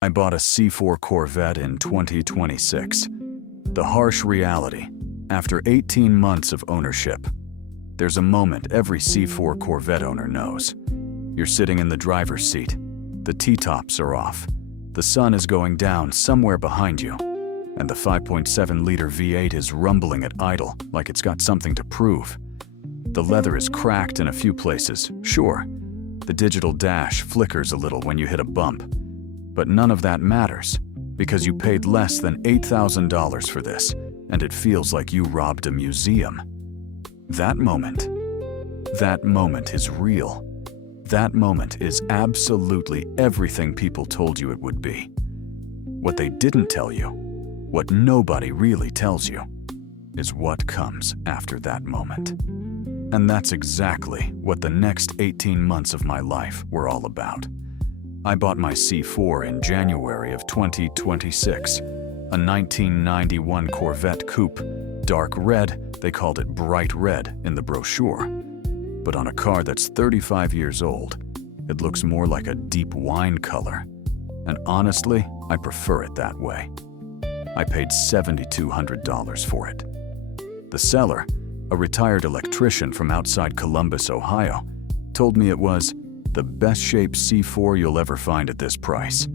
I bought a C4 Corvette in 2026. The harsh reality, after 18 months of ownership, there's a moment every C4 Corvette owner knows. You're sitting in the driver's seat. The T-tops are off. The sun is going down somewhere behind you, and the 5.7-liter V8 is rumbling at idle like it's got something to prove. The leather is cracked in a few places, sure. The digital dash flickers a little when you hit a bump. But none of that matters, because you paid less than $8,000 for this, and it feels like you robbed a museum. That moment is real. That moment is absolutely everything people told you it would be. What they didn't tell you, what nobody really tells you, is what comes after that moment. And that's exactly what the next 18 months of my life were all about. I bought my C4 in January of 2026, a 1991 Corvette coupe, dark red. They called it bright red in the brochure. But on a car that's 35 years old, it looks more like a deep wine color. And honestly, I prefer it that way. I paid $7,200 for it. The seller, a retired electrician from outside Columbus, Ohio, told me it was the best shaped C4 you'll ever find at this price.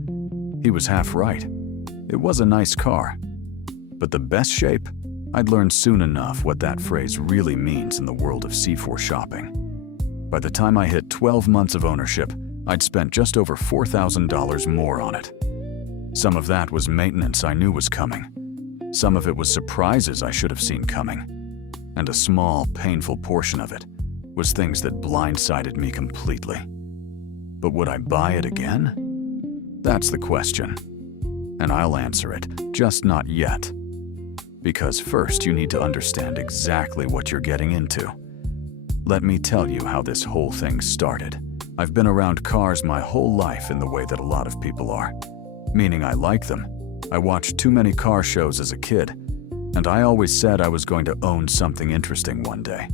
He was half right. It was a nice car. But the best shape? I'd learned soon enough what that phrase really means in the world of C4 shopping. By the time I hit 12 months of ownership, I'd spent just over $4,000 more on it. Some of that was maintenance I knew was coming. Some of it was surprises I should have seen coming. And a small, painful portion of it was things that blindsided me completely. But would I buy it again? That's the question. And I'll answer it, just not yet. Because first you need to understand exactly what you're getting into. Let me tell you how this whole thing started. I've been around cars my whole life in the way that a lot of people are. Meaning I like them. I watched too many car shows as a kid, and I always said I was going to own something interesting one day.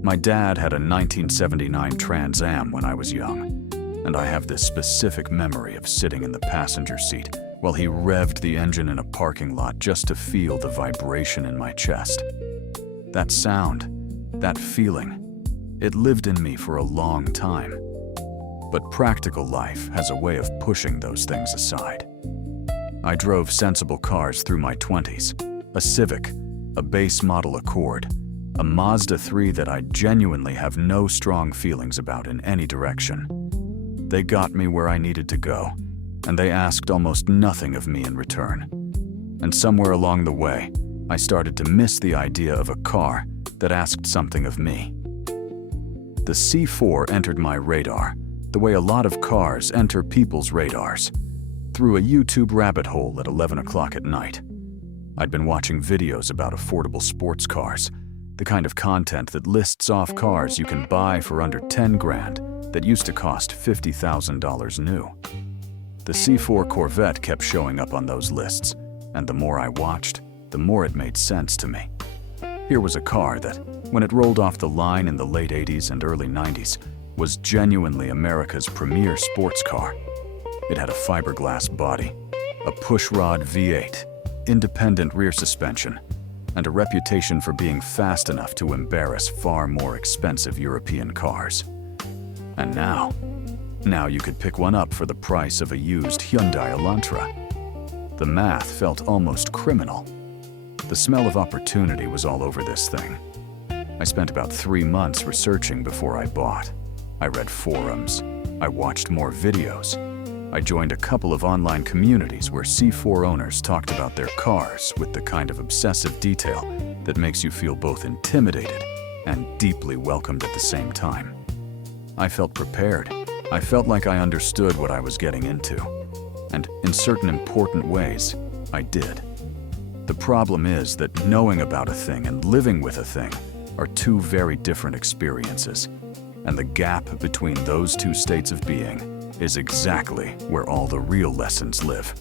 My dad had a 1979 Trans Am when I was young, and I have this specific memory of sitting in the passenger seat while he revved the engine in a parking lot just to feel the vibration in my chest. That sound, that feeling, it lived in me for a long time. But practical life has a way of pushing those things aside. I drove sensible cars through my 20s, a Civic, a base model Accord, a Mazda 3 that I genuinely have no strong feelings about in any direction. They got me where I needed to go, and they asked almost nothing of me in return. And somewhere along the way, I started to miss the idea of a car that asked something of me. The C4 entered my radar, the way a lot of cars enter people's radars, through a YouTube rabbit hole at 11 o'clock at night. I'd been watching videos about affordable sports cars, the kind of content that lists off cars you can buy for under 10 grand that used to cost $50,000 new. The C4 Corvette kept showing up on those lists, and the more I watched, the more it made sense to me. Here was a car that, when it rolled off the line in the late 80s and early 90s, was genuinely America's premier sports car. It had a fiberglass body, a pushrod V8, independent rear suspension, and a reputation for being fast enough to embarrass far more expensive European cars. And now you could pick one up for the price of a used Hyundai Elantra. The math felt almost criminal. The smell of opportunity was all over this thing. I spent about 3 months researching before I bought. I read forums. I watched more videos. I joined a couple of online communities where C4 owners talked about their cars with the kind of obsessive detail that makes you feel both intimidated and deeply welcomed at the same time. I felt prepared. I felt like I understood what I was getting into. And in certain important ways, I did. The problem is that knowing about a thing and living with a thing are two very different experiences. And the gap between those two states of being is exactly where all the real lessons live.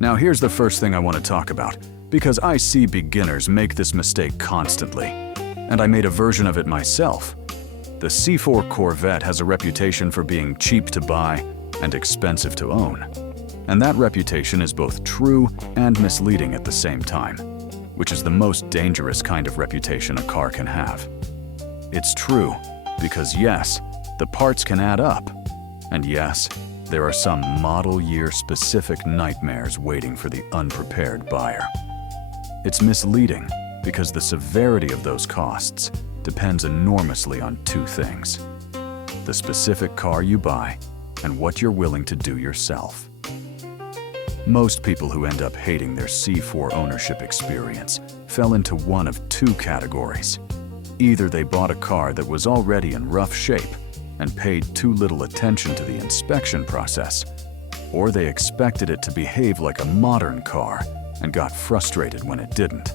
Now here's the first thing I want to talk about, because I see beginners make this mistake constantly, and I made a version of it myself. The C4 Corvette has a reputation for being cheap to buy and expensive to own. And that reputation is both true and misleading at the same time, which is the most dangerous kind of reputation a car can have. It's true because yes, the parts can add up, and yes, there are some model year specific nightmares waiting for the unprepared buyer. It's misleading because the severity of those costs depends enormously on two things: the specific car you buy and what you're willing to do yourself. Most people who end up hating their C4 ownership experience fell into one of two categories. Either they bought a car that was already in rough shape and paid too little attention to the inspection process, or they expected it to behave like a modern car and got frustrated when it didn't.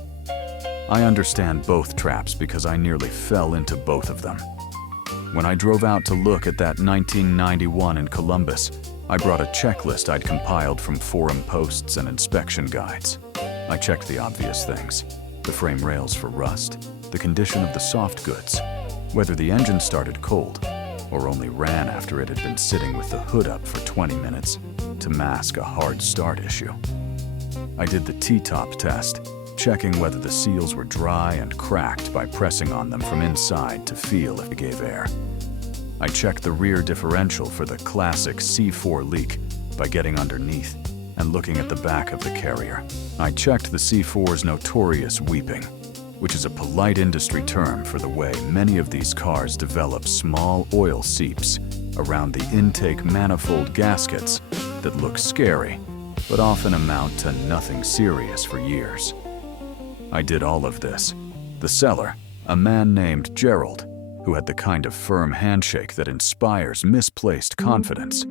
I understand both traps because I nearly fell into both of them. When I drove out to look at that 1991 in Columbus, I brought a checklist I'd compiled from forum posts and inspection guides. I checked the obvious things: the frame rails for rust, the condition of the soft goods, whether the engine started cold or only ran after it had been sitting with the hood up for 20 minutes to mask a hard start issue. I did the T-top test, checking whether the seals were dry and cracked by pressing on them from inside to feel if it gave air. I checked the rear differential for the classic C4 leak by getting underneath and looking at the back of the carrier. I checked the C4's notorious weeping, which is a polite industry term for the way many of these cars develop small oil seeps around the intake manifold gaskets that look scary, but often amount to nothing serious for years. I did all of this. The seller, a man named Gerald, who had the kind of firm handshake that inspires misplaced confidence,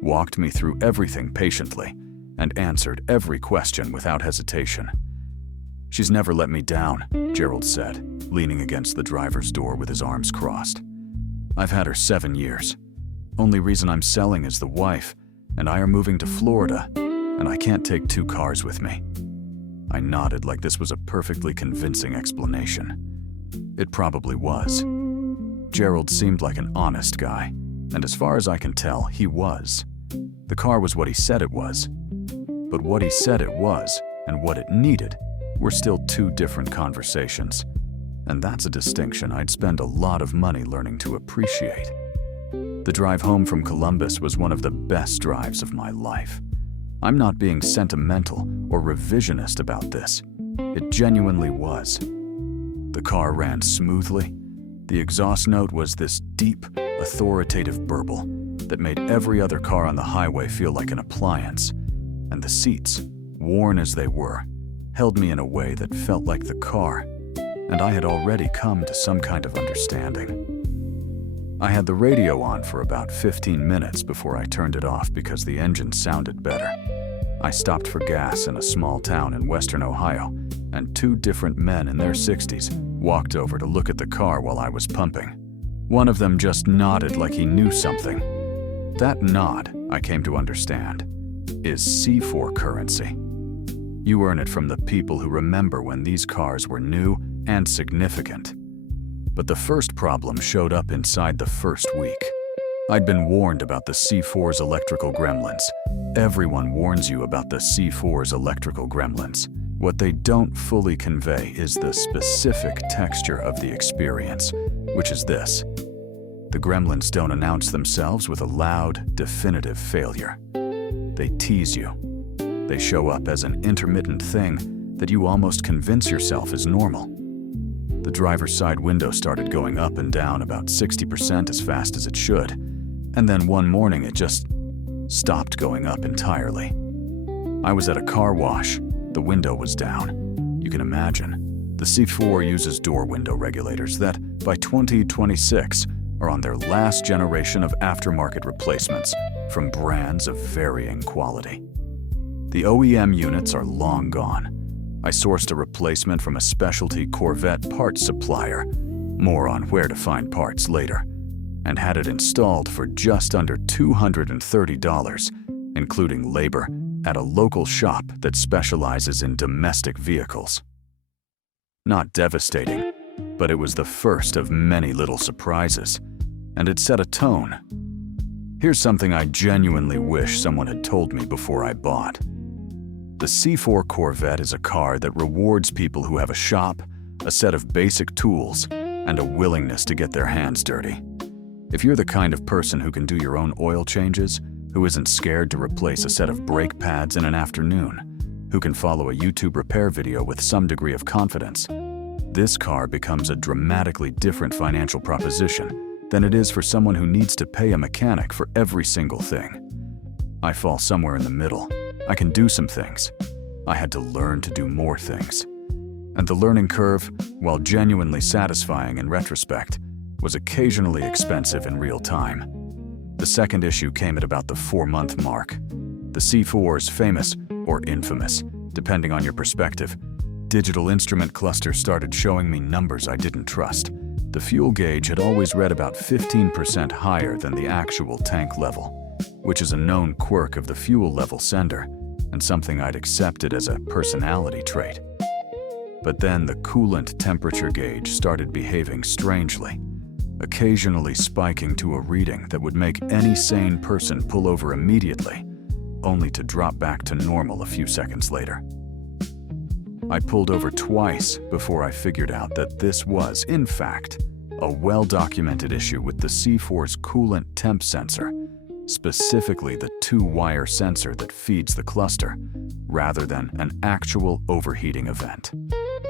walked me through everything patiently and answered every question without hesitation. "She's never let me down," Gerald said, leaning against the driver's door with his arms crossed. "I've had her 7 years. Only reason I'm selling is the wife and I are moving to Florida, and I can't take 2 cars with me." I nodded like this was a perfectly convincing explanation. It probably was. Gerald seemed like an honest guy, and as far as I can tell, he was. The car was what he said it was. But what he said it was and what it needed were still 2 different conversations. And that's a distinction I'd spend a lot of money learning to appreciate. The drive home from Columbus was one of the best drives of my life. I'm not being sentimental or revisionist about this. It genuinely was. The car ran smoothly. The exhaust note was this deep, authoritative burble that made every other car on the highway feel like an appliance. And the seats, worn as they were, held me in a way that felt like the car, and I had already come to some kind of understanding. I had the radio on for about 15 minutes before I turned it off because the engine sounded better. I stopped for gas in a small town in western Ohio, and 2 different men in their 60s walked over to look at the car while I was pumping. One of them just nodded like he knew something. That nod, I came to understand, is C4 currency. You earn it from the people who remember when these cars were new and significant. But the first problem showed up inside the first week. I'd been warned about the C4's electrical gremlins. Everyone warns you about the C4's electrical gremlins. What they don't fully convey is the specific texture of the experience, which is this. The gremlins don't announce themselves with a loud, definitive failure. They tease you. They show up as an intermittent thing that you almost convince yourself is normal. The driver's side window started going up and down about 60% as fast as it should, and then one morning it just stopped going up entirely. I was at a car wash. The window was down. You can imagine. The C4 uses door window regulators that, by 2026, are on their last generation of aftermarket replacements from brands of varying quality. The OEM units are long gone. I sourced a replacement from a specialty Corvette parts supplier, more on where to find parts later, and had it installed for just under $230, including labor, at a local shop that specializes in domestic vehicles. Not devastating, but it was the first of many little surprises, and it set a tone. Here's something I genuinely wish someone had told me before I bought. The C4 Corvette is a car that rewards people who have a shop, a set of basic tools, and a willingness to get their hands dirty. If you're the kind of person who can do your own oil changes, who isn't scared to replace a set of brake pads in an afternoon, who can follow a YouTube repair video with some degree of confidence, this car becomes a dramatically different financial proposition than it is for someone who needs to pay a mechanic for every single thing. I fall somewhere in the middle. I can do some things. I had to learn to do more things. And the learning curve, while genuinely satisfying in retrospect, was occasionally expensive in real time. The second issue came at about the 4-month mark. The C4's famous, or infamous, depending on your perspective, digital instrument cluster started showing me numbers I didn't trust. The fuel gauge had always read about 15% higher than the actual tank level, which is a known quirk of the fuel level sender and something I'd accepted as a personality trait. But then the coolant temperature gauge started behaving strangely, occasionally spiking to a reading that would make any sane person pull over immediately, only to drop back to normal a few seconds later. I pulled over twice before I figured out that this was, in fact, a well-documented issue with the C4's coolant temp sensor, specifically the 2-wire sensor that feeds the cluster, rather than an actual overheating event.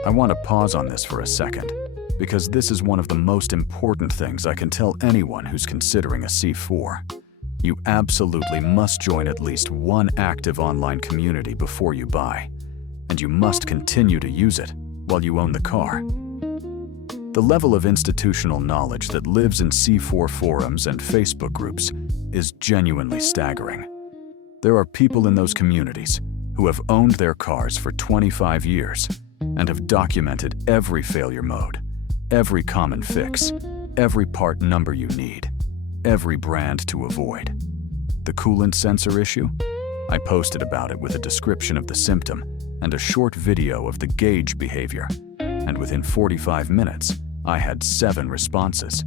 I want to pause on this for a second, because this is one of the most important things I can tell anyone who's considering a C4. You absolutely must join at least one active online community before you buy, and you must continue to use it while you own the car. The level of institutional knowledge that lives in C4 forums and Facebook groups is genuinely staggering. There are people in those communities who have owned their cars for 25 years and have documented every failure mode, every common fix, every part number you need, every brand to avoid. The coolant sensor issue? I posted about it with a description of the symptom and a short video of the gauge behavior, and within 45 minutes, I had 7 responses,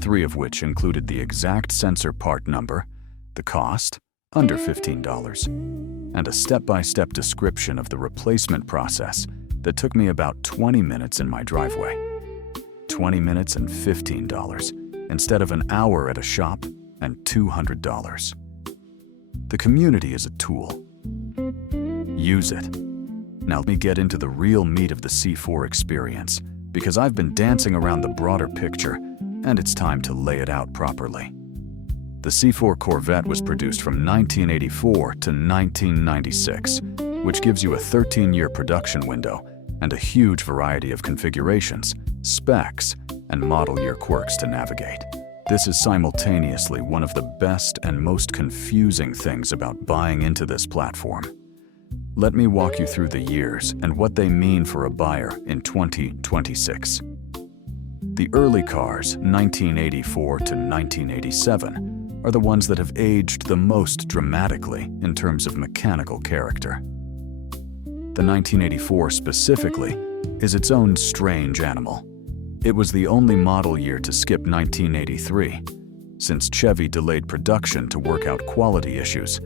3 of which included the exact sensor part number, the cost, under $15, and a step-by-step description of the replacement process that took me about 20 minutes in my driveway. 20 minutes and $15, instead of an hour at a shop and $200. The community is a tool. Use it. Now let me get into the real meat of the C4 experience, because I've been dancing around the broader picture, and it's time to lay it out properly. The C4 Corvette was produced from 1984 to 1996, which gives you a 13-year production window and a huge variety of configurations, specs, and model year quirks to navigate. This is simultaneously one of the best and most confusing things about buying into this platform. Let me walk you through the years and what they mean for a buyer in 2026. The early cars, 1984 to 1987, are the ones that have aged the most dramatically in terms of mechanical character. The 1984 specifically is its own strange animal. It was the only model year to skip 1983, since Chevy delayed production to work out quality issues,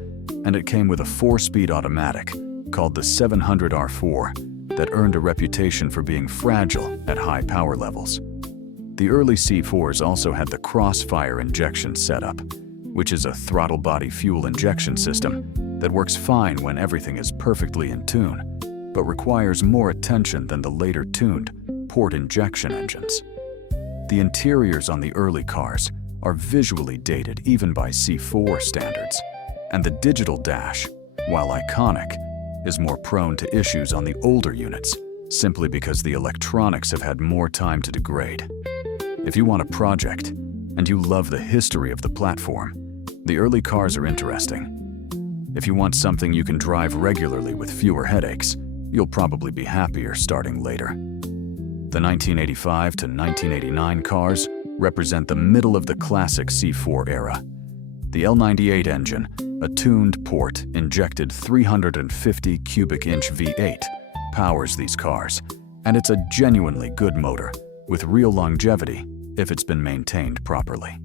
and it came with a 4-speed automatic called the 700R4 that earned a reputation for being fragile at high power levels. The early C4s also had the Crossfire injection setup, which is a throttle body fuel injection system that works fine when everything is perfectly in tune, but requires more attention than the later tuned port injection engines. The interiors on the early cars are visually dated even by C4 standards, and the digital dash, while iconic, is more prone to issues on the older units, simply because the electronics have had more time to degrade. If you want a project, and you love the history of the platform, the early cars are interesting. If you want something you can drive regularly with fewer headaches, you'll probably be happier starting later. The 1985 to 1989 cars represent the middle of the classic C4 era. The L98 engine, a tuned port injected 350 cubic inch V8, powers these cars, and it's a genuinely good motor with real longevity if it's been maintained properly.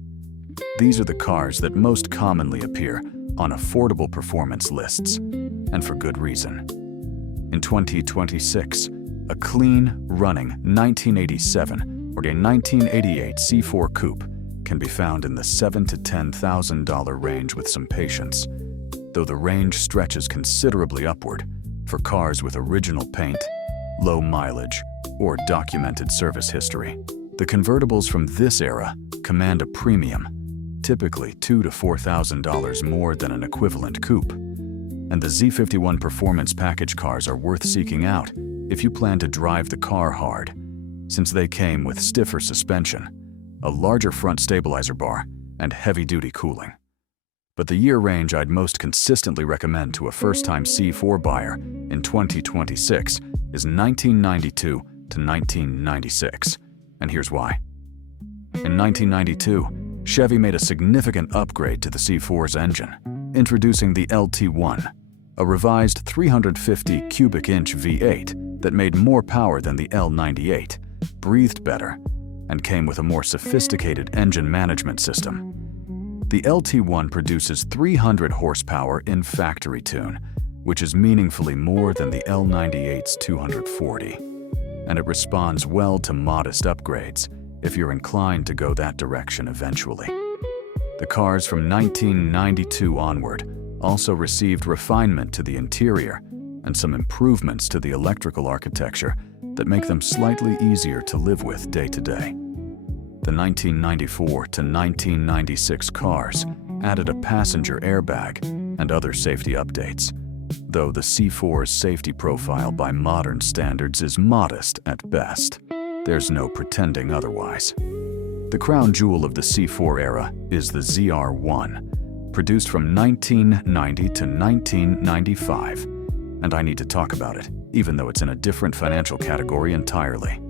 These are the cars that most commonly appear on affordable performance lists, and for good reason. In 2026, a clean, running 1987 or a 1988 C4 Coupe can be found in the $7,000 to $10,000 range with some patience, though the range stretches considerably upward for cars with original paint, low mileage, or documented service history. The convertibles from this era command a premium, typically $2,000 to $4,000 more than an equivalent coupe. And the Z51 performance package cars are worth seeking out if you plan to drive the car hard, since they came with stiffer suspension, a larger front stabilizer bar, and heavy-duty cooling. But the year range I'd most consistently recommend to a first-time C4 buyer in 2026 is 1992 to 1996, and here's why. In 1992, Chevy made a significant upgrade to the C4's engine, introducing the LT1, a revised 350 cubic inch V8 that made more power than the L98, breathed better, and came with a more sophisticated engine management system. The LT1 produces 300 horsepower in factory tune, which is meaningfully more than the L98's 240, and it responds well to modest upgrades if you're inclined to go that direction eventually. The cars from 1992 onward also received refinement to the interior and some improvements to the electrical architecture that make them slightly easier to live with day to day. The 1994 to 1996 cars added a passenger airbag and other safety updates, though the C4's safety profile by modern standards is modest at best. There's no pretending otherwise. The crown jewel of the C4 era is the ZR1, produced from 1990 to 1995, and I need to talk about it, even though it's in a different financial category entirely.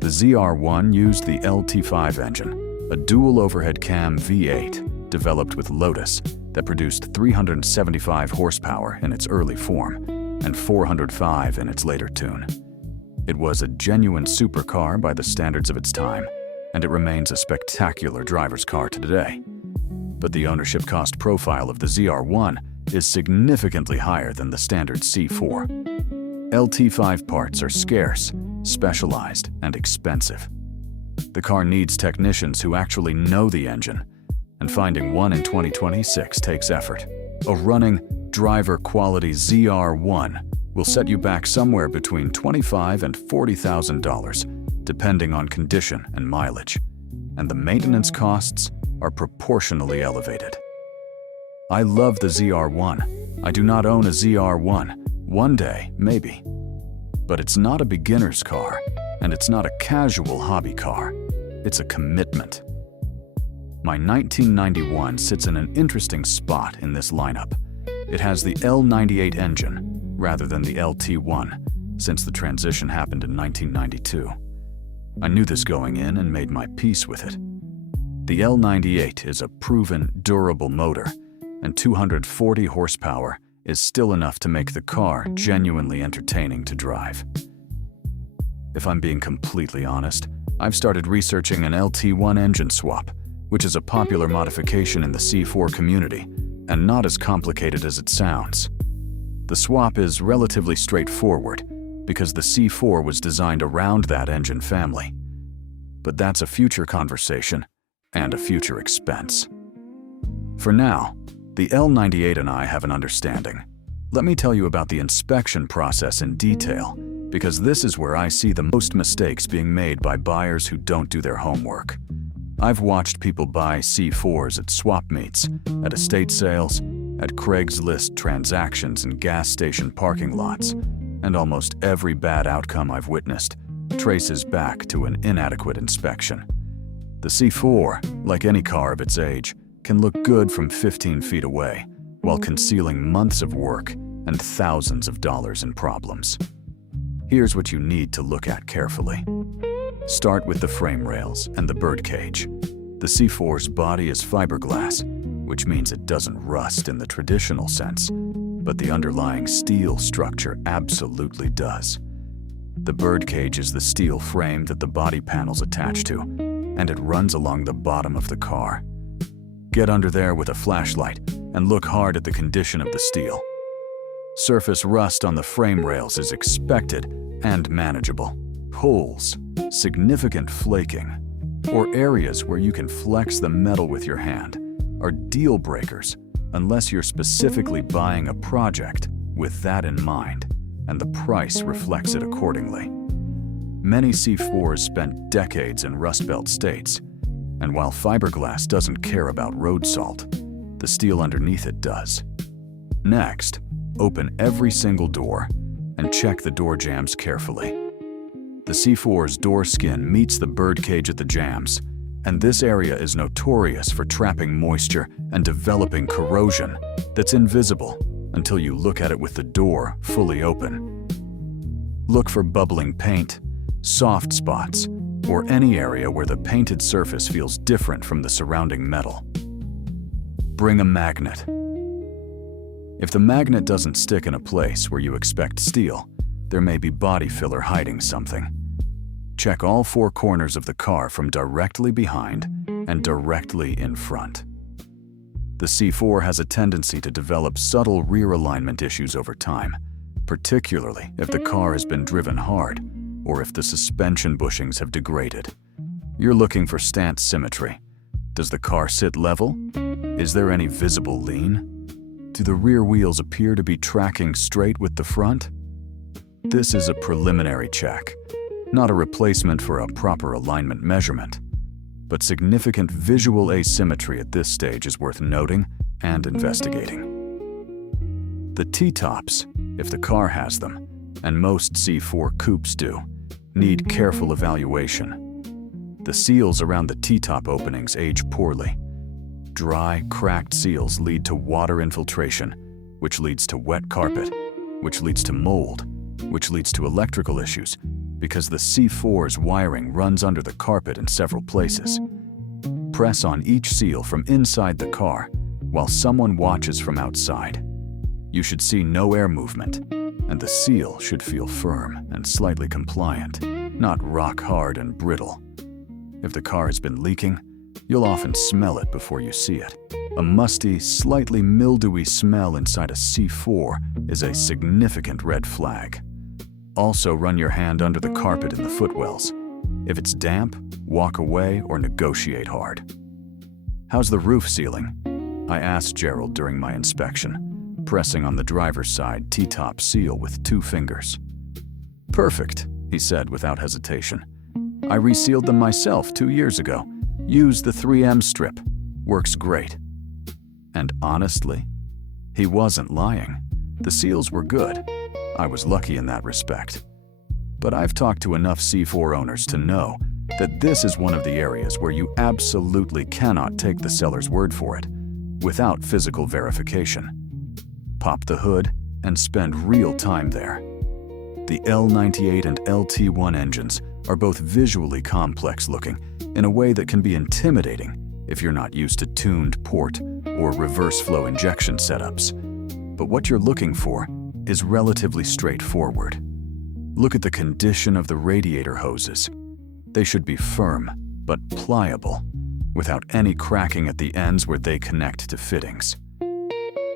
The ZR1 used the LT5 engine, a dual overhead cam V8 developed with Lotus that produced 375 horsepower in its early form and 405 in its later tune. It was a genuine supercar by the standards of its time, and it remains a spectacular driver's car to today. But the ownership cost profile of the ZR1 is significantly higher than the standard C4. LT5 parts are scarce, specialized, and expensive. The car needs technicians who actually know the engine, and finding one in 2026 takes effort. A running, driver-quality ZR1 will set you back somewhere between $25,000 and $40,000, depending on condition and mileage, and the maintenance costs are proportionally elevated. I love the ZR1. I do not own a ZR1. One day, maybe. But it's not a beginner's car, and it's not a casual hobby car. It's a commitment. My 1991 sits in an interesting spot in this lineup. It has the L98 engine, rather than the LT1, since the transition happened in 1992. I knew this going in and made my peace with it. The L98 is a proven, durable motor, and 240 horsepower is still enough to make the car genuinely entertaining to drive. If I'm being completely honest, I've started researching an LT1 engine swap, which is a popular modification in the C4 community, and not as complicated as it sounds. The swap is relatively straightforward, because the C4 was designed around that engine family. But that's a future conversation, and a future expense. For now, the L98 and I have an understanding. Let me tell you about the inspection process in detail, because this is where I see the most mistakes being made by buyers who don't do their homework. I've watched people buy C4s at swap meets, at estate sales, at Craigslist transactions and gas station parking lots, and almost every bad outcome I've witnessed traces back to an inadequate inspection. The C4, like any car of its age, can look good from 15 feet away, while concealing months of work and thousands of dollars in problems. Here's what you need to look at carefully. Start with the frame rails and the birdcage. The C4's body is fiberglass, which means it doesn't rust in the traditional sense, but the underlying steel structure absolutely does. The birdcage is the steel frame that the body panel's attached to, and it runs along the bottom of the car. Get under there with a flashlight and look hard at the condition of the steel. Surface rust on the frame rails is expected and manageable. Holes, significant flaking, or areas where you can flex the metal with your hand are deal breakers unless you're specifically buying a project with that in mind, and the price reflects it accordingly. Many C4s spent decades in Rust Belt states, and while fiberglass doesn't care about road salt, the steel underneath it does. Next, open every single door and check the door jambs carefully. The C4's door skin meets the birdcage at the jambs, and this area is notorious for trapping moisture and developing corrosion that's invisible until you look at it with the door fully open. Look for bubbling paint, soft spots, or any area where the painted surface feels different from the surrounding metal. Bring a magnet. If the magnet doesn't stick in a place where you expect steel, there may be body filler hiding something. Check all four corners of the car from directly behind and directly in front. The C4 has a tendency to develop subtle rear alignment issues over time, particularly if the car has been driven hard or if the suspension bushings have degraded. You're looking for stance symmetry. Does the car sit level? Is there any visible lean? Do the rear wheels appear to be tracking straight with the front? This is a preliminary check, not a replacement for a proper alignment measurement, but significant visual asymmetry at this stage is worth noting and investigating. The T-tops, if the car has them, and most C4 coupes do, need careful evaluation. The seals around the T-top openings age poorly. Dry, cracked seals lead to water infiltration, which leads to wet carpet, which leads to mold, which leads to electrical issues, because the C4's wiring runs under the carpet in several places. Press on each seal from inside the car while someone watches from outside. You should see no air movement, and the seal should feel firm and slightly compliant, not rock hard and brittle. If the car has been leaking, you'll often smell it before you see it. A musty, slightly mildewy smell inside a C4 is a significant red flag. Also, run your hand under the carpet in the footwells. If it's damp, walk away or negotiate hard. How's the roof sealing? I asked Gerald during my inspection, pressing on the driver's side T-top seal with 2 fingers. Perfect, he said without hesitation. I resealed them myself 2 years ago. Use the 3M strip. Works great. And honestly, he wasn't lying. The seals were good. I was lucky in that respect. But I've talked to enough C4 owners to know that this is one of the areas where you absolutely cannot take the seller's word for it without physical verification. Pop the hood and spend real time there. The L98 and LT1 engines are both visually complex looking in a way that can be intimidating if you're not used to tuned port or reverse flow injection setups. But what you're looking for is relatively straightforward. Look at the condition of the radiator hoses. They should be firm but pliable, without any cracking at the ends where they connect to fittings.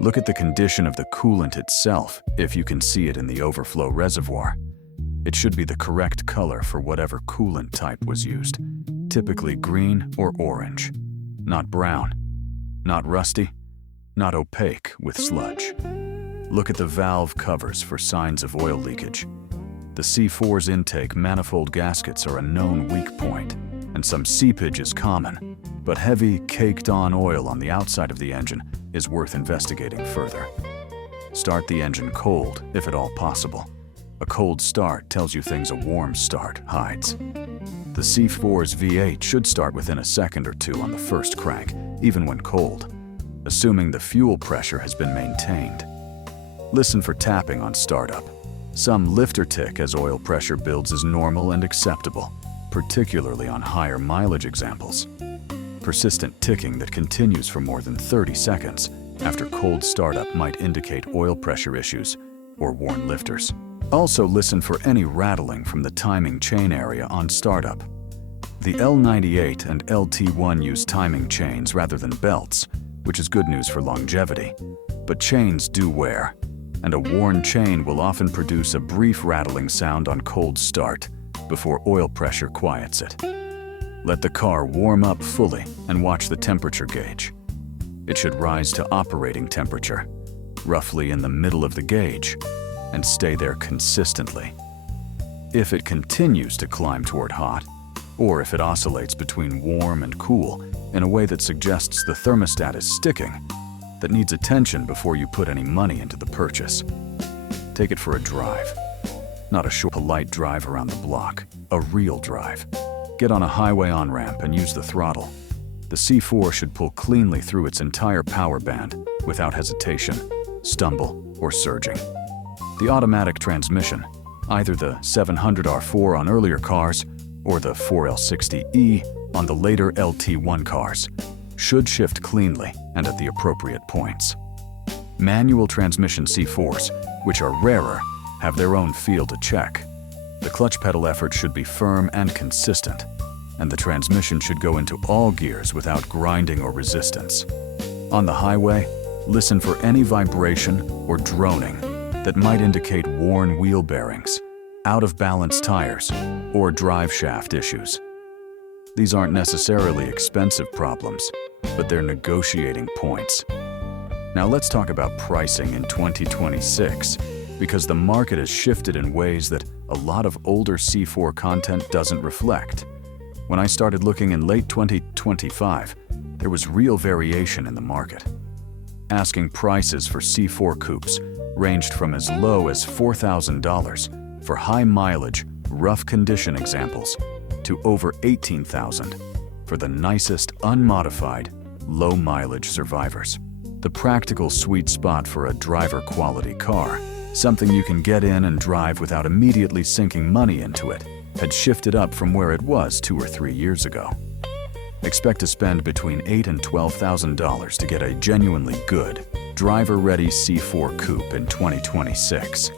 Look at the condition of the coolant itself if you can see it in the overflow reservoir. It should be the correct color for whatever coolant type was used, typically green or orange, not brown, not rusty, not opaque with sludge. Look at the valve covers for signs of oil leakage. The C4's intake manifold gaskets are a known weak point, and some seepage is common, but heavy, caked-on oil on the outside of the engine is worth investigating further. Start the engine cold, if at all possible. A cold start tells you things a warm start hides. The C4's V8 should start within a second or two on the first crank, even when cold, assuming the fuel pressure has been maintained. Listen for tapping on startup. Some lifter tick as oil pressure builds is normal and acceptable, particularly on higher mileage examples. Persistent ticking that continues for more than 30 seconds after cold startup might indicate oil pressure issues or worn lifters. Also listen for any rattling from the timing chain area on startup. The L98 and LT1 use timing chains rather than belts, which is good news for longevity. But chains do wear, and a worn chain will often produce a brief rattling sound on cold start before oil pressure quiets it. Let the car warm up fully and watch the temperature gauge. It should rise to operating temperature, roughly in the middle of the gauge, and stay there consistently. If it continues to climb toward hot, or if it oscillates between warm and cool in a way that suggests the thermostat is sticking, that needs attention before you put any money into the purchase. Take it for a drive. Not a short, polite drive around the block, a real drive. Get on a highway on-ramp and use the throttle. The C4 should pull cleanly through its entire power band without hesitation, stumble, or surging. The automatic transmission, either the 700R4 on earlier cars or the 4L60E on the later LT1 cars, should shift cleanly and at the appropriate points. Manual transmission C4s, which are rarer, have their own feel to check. The clutch pedal effort should be firm and consistent, and the transmission should go into all gears without grinding or resistance. On the highway, listen for any vibration or droning that might indicate worn wheel bearings, out-of-balance tires, or drive shaft issues. These aren't necessarily expensive problems, but they're negotiating points. Now let's talk about pricing in 2026, because the market has shifted in ways that a lot of older C4 content doesn't reflect. When I started looking in late 2025, there was real variation in the market. Asking prices for C4 coupes ranged from as low as $4,000 for high-mileage, rough-condition examples to over $18,000 for the nicest, unmodified, low-mileage survivors. The practical sweet spot for a driver-quality car, something you can get in and drive without immediately sinking money into it, had shifted up from where it was 2 or 3 years ago. Expect to spend between $8,000 and $12,000 to get a genuinely good, driver-ready C4 coupe in 2026.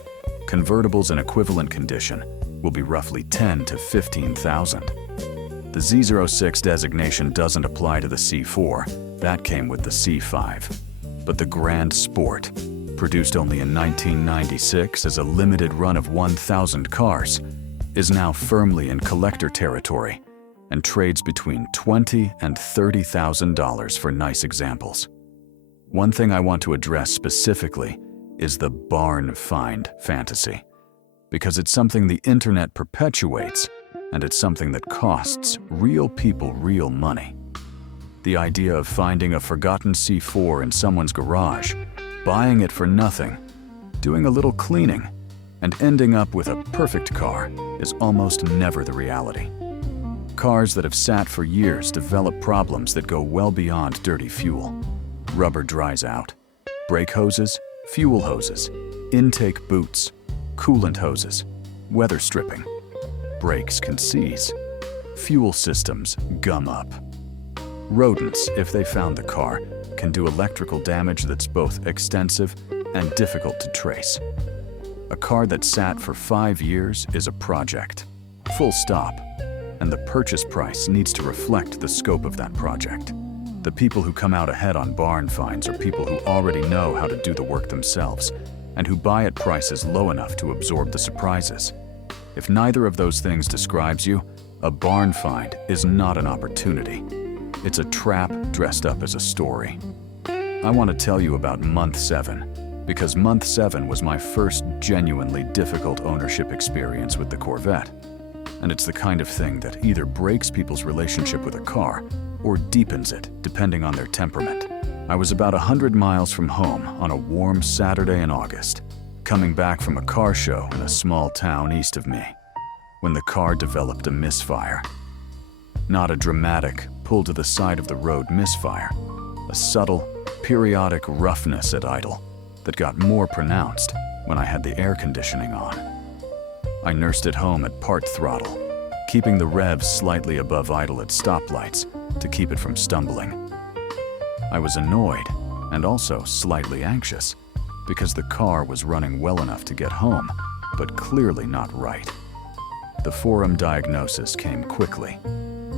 Convertibles in equivalent condition will be roughly $10,000 to $15,000. The Z06 designation doesn't apply to the C4, that came with the C5. But the Grand Sport, produced only in 1996 as a limited run of 1,000 cars, is now firmly in collector territory and trades between $20,000 and $30,000 for nice examples. One thing I want to address specifically is the barn find fantasy, because it's something the internet perpetuates, and it's something that costs real people real money. The idea of finding a forgotten C4 in someone's garage, buying it for nothing, doing a little cleaning, and ending up with a perfect car is almost never the reality. Cars that have sat for years develop problems that go well beyond dirty fuel. Rubber dries out. Brake hoses, fuel hoses, intake boots, coolant hoses, weather stripping. Brakes can seize. Fuel systems gum up. Rodents, if they found the car, can do electrical damage that's both extensive and difficult to trace. A car that sat for 5 years is a project, full stop, and the purchase price needs to reflect the scope of that project. The people who come out ahead on barn finds are people who already know how to do the work themselves and who buy at prices low enough to absorb the surprises. If neither of those things describes you, a barn find is not an opportunity. It's a trap dressed up as a story. I want to tell you about month 7, because month 7 was my first genuinely difficult ownership experience with the Corvette. And it's the kind of thing that either breaks people's relationship with a car or deepens it, depending on their temperament. I was about 100 miles from home on a warm Saturday in August, coming back from a car show in a small town east of me, when the car developed a misfire. Not a dramatic, pull to the side of the road misfire, a subtle, periodic roughness at idle that got more pronounced when I had the air conditioning on. I nursed it home at part throttle, keeping the revs slightly above idle at stoplights to keep it from stumbling. I was annoyed and also slightly anxious because the car was running well enough to get home, but clearly not right. The forum diagnosis came quickly.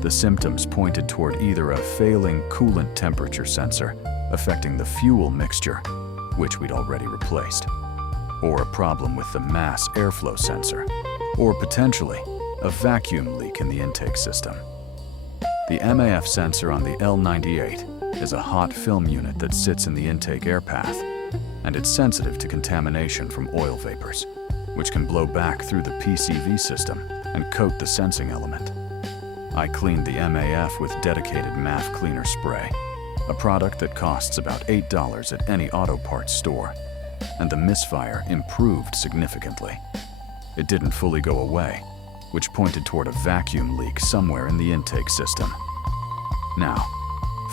The symptoms pointed toward either a failing coolant temperature sensor affecting the fuel mixture, which we'd already replaced, or a problem with the mass airflow sensor, or potentially a vacuum leak in the intake system. The MAF sensor on the L98 is a hot film unit that sits in the intake air path, and it's sensitive to contamination from oil vapors, which can blow back through the PCV system and coat the sensing element. I cleaned the MAF with dedicated MAF cleaner spray, a product that costs about $8 at any auto parts store, and the Misfire improved significantly. It didn't fully go away, which pointed toward a vacuum leak somewhere in the intake system. Now,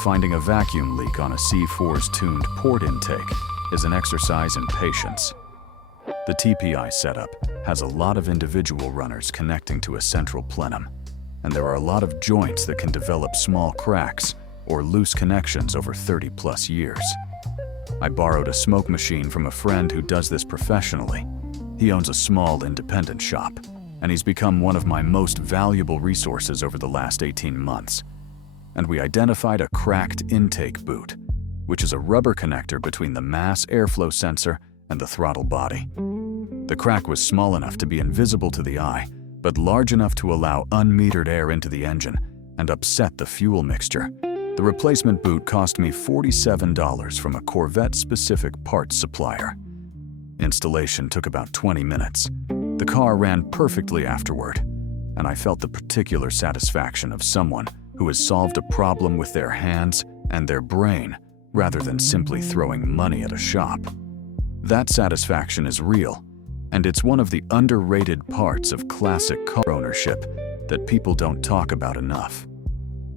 finding a vacuum leak on a C4's tuned port intake is an exercise in patience. The TPI setup has a lot of individual runners connecting to a central plenum, and there are a lot of joints that can develop small cracks or loose connections over 30+ years. I borrowed a smoke machine from a friend who does this professionally. He owns a small independent shop, and he's become one of my most valuable resources over the last 18 months. And we identified a cracked intake boot, which is a rubber connector between the mass airflow sensor and the throttle body. The crack was small enough to be invisible to the eye, but large enough to allow unmetered air into the engine and upset the fuel mixture. The replacement boot cost me $47 from a Corvette-specific parts supplier. Installation took about 20 minutes. The car ran perfectly afterward, and I felt the particular satisfaction of someone who has solved a problem with their hands and their brain rather than simply throwing money at a shop. That satisfaction is real, and it's one of the underrated parts of classic car ownership that people don't talk about enough.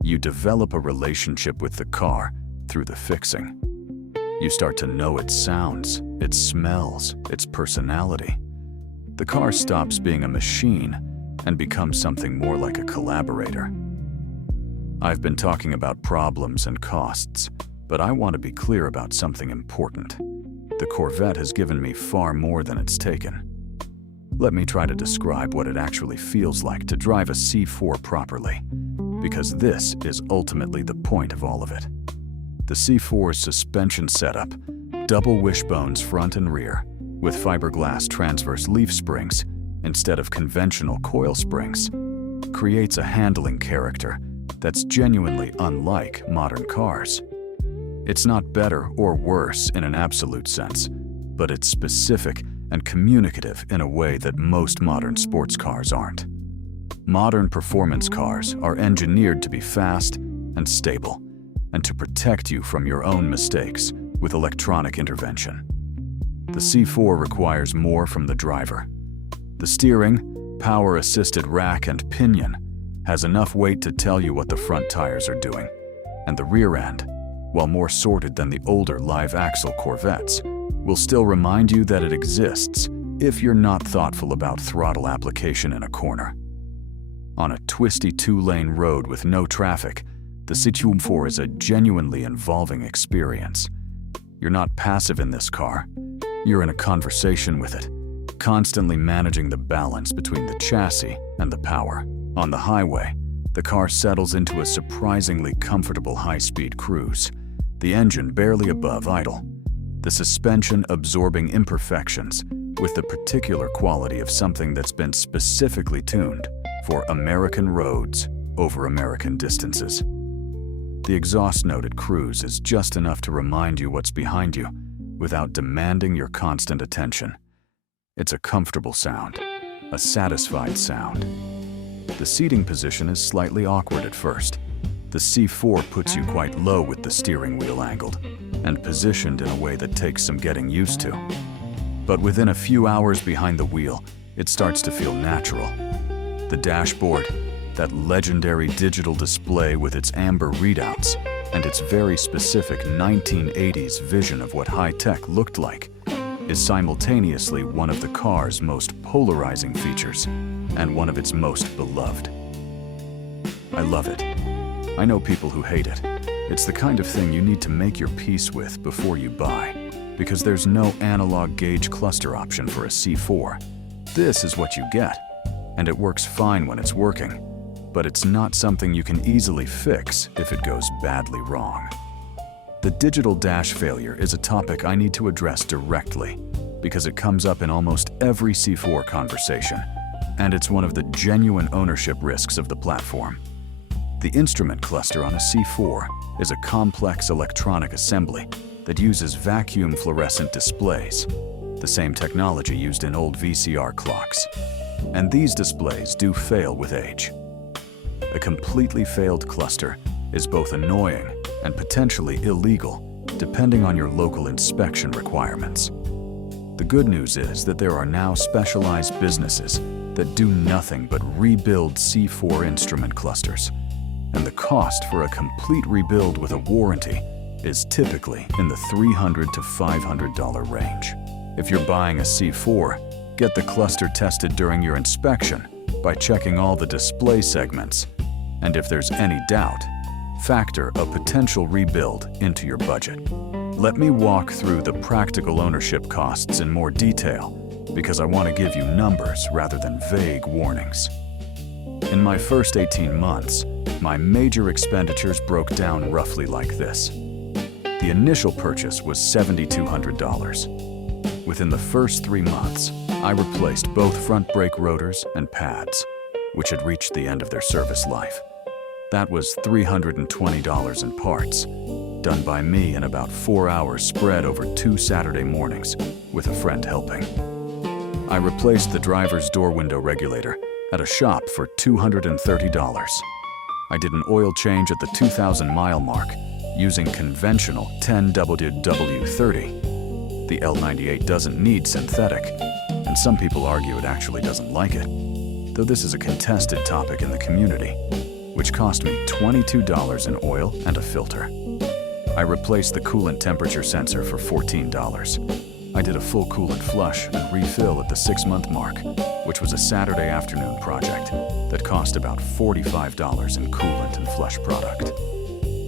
You develop a relationship with the car through the fixing. You start to know its sounds, its smells, its personality. The car stops being a machine and becomes something more like a collaborator. I've been talking about problems and costs, but I want to be clear about something important. The Corvette has given me far more than it's taken. Let me try to describe what it actually feels like to drive a C4 properly, because this is ultimately the point of all of it. The C4's suspension setup, double wishbones front and rear, with fiberglass transverse leaf springs instead of conventional coil springs, creates a handling character that's genuinely unlike modern cars. It's not better or worse in an absolute sense, but it's specific and communicative in a way that most modern sports cars aren't. Modern performance cars are engineered to be fast and stable, and to protect you from your own mistakes with electronic intervention. The C4 requires more from the driver. The steering, power-assisted rack, and pinion has enough weight to tell you what the front tires are doing, and the rear end, while more sorted than the older live-axle Corvettes, will still remind you that it exists if you're not thoughtful about throttle application in a corner. On a twisty 2-lane road with no traffic, the C4 is a genuinely involving experience. You're not passive in this car. You're in a conversation with it, constantly managing the balance between the chassis and the power. On the highway, the car settles into a surprisingly comfortable high-speed cruise, the engine barely above idle, the suspension absorbing imperfections with the particular quality of something that's been specifically tuned for American roads over American distances. The exhaust note at cruise is just enough to remind you what's behind you without demanding your constant attention. It's a comfortable sound, a satisfied sound. The seating position is slightly awkward at first. The C4 puts you quite low with the steering wheel angled and positioned in a way that takes some getting used to. But within a few hours behind the wheel, it starts to feel natural. The dashboard, that legendary digital display with its amber readouts and its very specific 1980s vision of what high-tech looked like, is simultaneously one of the car's most polarizing features and one of its most beloved. I love it. I know people who hate it. It's the kind of thing you need to make your peace with before you buy, because there's no analog gauge cluster option for a C4. This is what you get, and it works fine when it's working. but it's not something you can easily fix if it goes badly wrong. The digital dash failure is a topic I need to address directly because it comes up in almost every C4 conversation, and it's one of the genuine ownership risks of the platform. The instrument cluster on a C4 is a complex electronic assembly that uses vacuum fluorescent displays, the same technology used in old VCR clocks. And these displays do fail with age. A completely failed cluster is both annoying and potentially illegal, depending on your local inspection requirements. The good news is that there are now specialized businesses that do nothing but rebuild C4 instrument clusters, and the cost for a complete rebuild with a warranty is typically in the $300 to $500 range. If you're buying a C4, get the cluster tested during your inspection by checking all the display segments, and if there's any doubt, factor a potential rebuild into your budget. Let me walk through the practical ownership costs in more detail because I want to give you numbers rather than vague warnings. In my first 18 months, my major expenditures broke down roughly like this. The initial purchase was $7,200. Within the first 3 months, I replaced both front brake rotors and pads, which had reached the end of their service life. That was $320 in parts, done by me in about 4 hours spread over 2 Saturday mornings, with a friend helping. I replaced the driver's door window regulator at a shop for $230. I did an oil change at the 2,000-mile mark using conventional 10WW30. The L98 doesn't need synthetic, and some people argue it actually doesn't like it, though this is a contested topic in the community, which cost me $22 in oil and a filter. I replaced the coolant temperature sensor for $14. I did a full coolant flush and refill at the 6-month mark, which was a Saturday afternoon project that cost about $45 in coolant and flush product.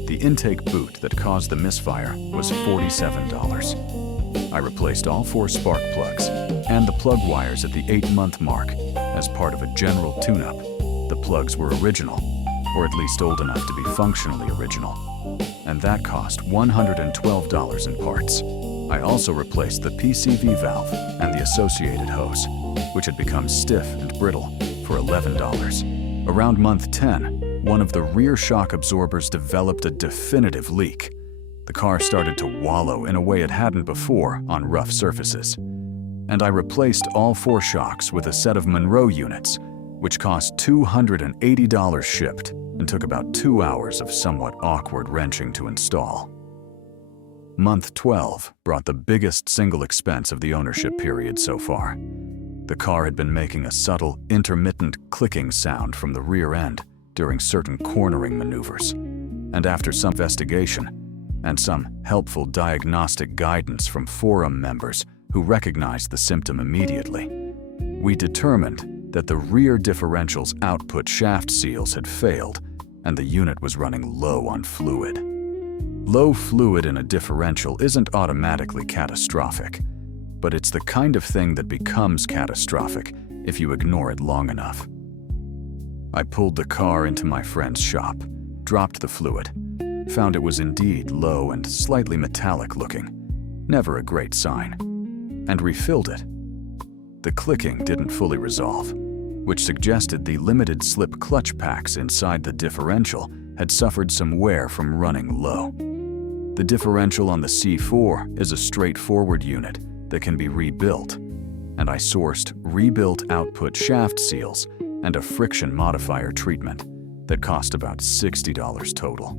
The intake boot that caused the misfire was $47. I replaced all 4 spark plugs and the plug wires at the 8-month mark as part of a general tune-up. The plugs were original, or at least old enough to be functionally original, and that cost $112 in parts. I also replaced the PCV valve and the associated hose, which had become stiff and brittle, for $11. Around month 10, one of the rear shock absorbers developed a definitive leak. The car started to wallow in a way it hadn't before on rough surfaces. And I replaced all 4 shocks with a set of Monroe units, which cost $280 shipped and took about 2 hours of somewhat awkward wrenching to install. Month 12 brought the biggest single expense of the ownership period so far. The car had been making a subtle, intermittent clicking sound from the rear end during certain cornering maneuvers. And after some investigation and some helpful diagnostic guidance from forum members who recognized the symptom immediately, we determined that the rear differential's output shaft seals had failed and the unit was running low on fluid. Low fluid in a differential isn't automatically catastrophic, but it's the kind of thing that becomes catastrophic if you ignore it long enough. I pulled the car into my friend's shop, dropped the fluid, found it was indeed low and slightly metallic looking, never a great sign, and refilled it. The clicking didn't fully resolve, which suggested the limited slip clutch packs inside the differential had suffered some wear from running low. The differential on the C4 is a straightforward unit that can be rebuilt, and I sourced rebuilt output shaft seals and a friction modifier treatment that cost about $60 total.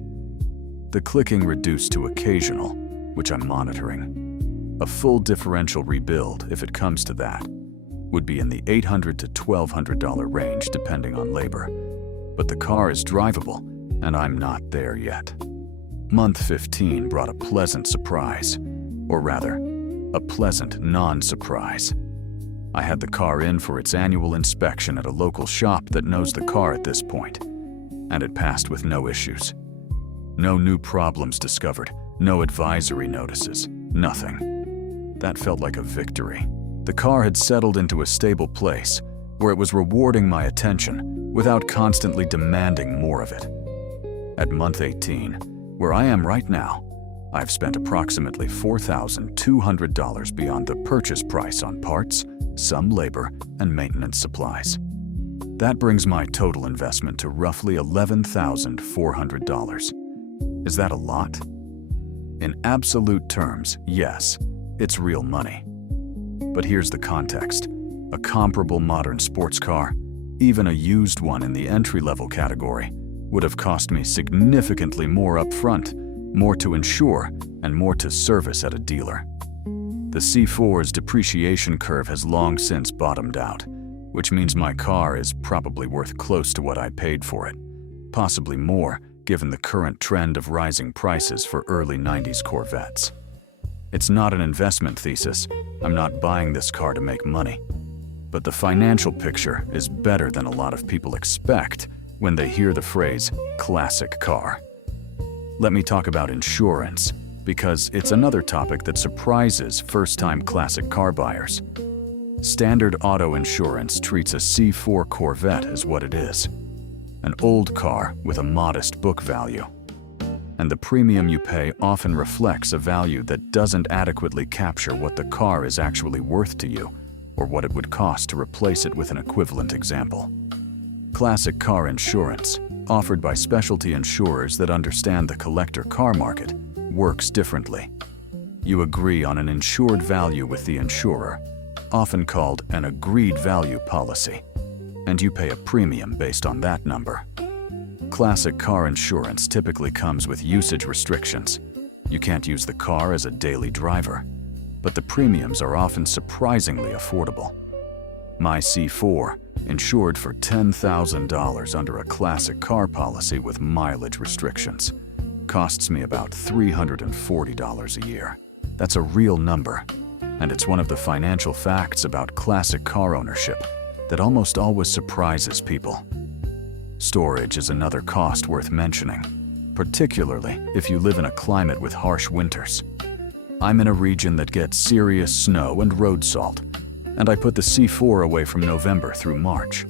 The clicking reduced to occasional, which I'm monitoring. A full differential rebuild, if it comes to that, would be in the $800 to $1,200 range depending on labor. But the car is drivable, and I'm not there yet. Month 15 brought a pleasant surprise, or rather, a pleasant non-surprise. I had the car in for its annual inspection at a local shop that knows the car at this point, and it passed with no issues. No new problems discovered, no advisory notices, nothing. That felt like a victory. The car had settled into a stable place where it was rewarding my attention without constantly demanding more of it. At month 18, where I am right now, I've spent approximately $4,200 beyond the purchase price on parts, some labor, and maintenance supplies. That brings my total investment to roughly $11,400. Is that a lot? In absolute terms, yes, it's real money. But here's the context. A comparable modern sports car, even a used one in the entry-level category, would have cost me significantly more upfront, more to insure, and more to service at a dealer. The C4's depreciation curve has long since bottomed out, which means my car is probably worth close to what I paid for it, possibly more given the current trend of rising prices for early 90s Corvettes. It's not an investment thesis. I'm not buying this car to make money. But the financial picture is better than a lot of people expect when they hear the phrase classic car. Let me talk about insurance, because it's another topic that surprises first-time classic car buyers. Standard auto insurance treats a C4 Corvette as what it is, an old car with a modest book value. And the premium you pay often reflects a value that doesn't adequately capture what the car is actually worth to you, or what it would cost to replace it with an equivalent example. Classic car insurance, offered by specialty insurers that understand the collector car market, works differently. You agree on an insured value with the insurer, often called an agreed value policy, and you pay a premium based on that number. Classic car insurance typically comes with usage restrictions. You can't use the car as a daily driver, but the premiums are often surprisingly affordable. My C4, insured for $10,000 under a classic car policy with mileage restrictions, costs me about $340 a year. That's a real number, and it's one of the financial facts about classic car ownership that almost always surprises people. Storage is another cost worth mentioning, particularly if you live in a climate with harsh winters. I'm in a region that gets serious snow and road salt, and I put the C4 away from November through March.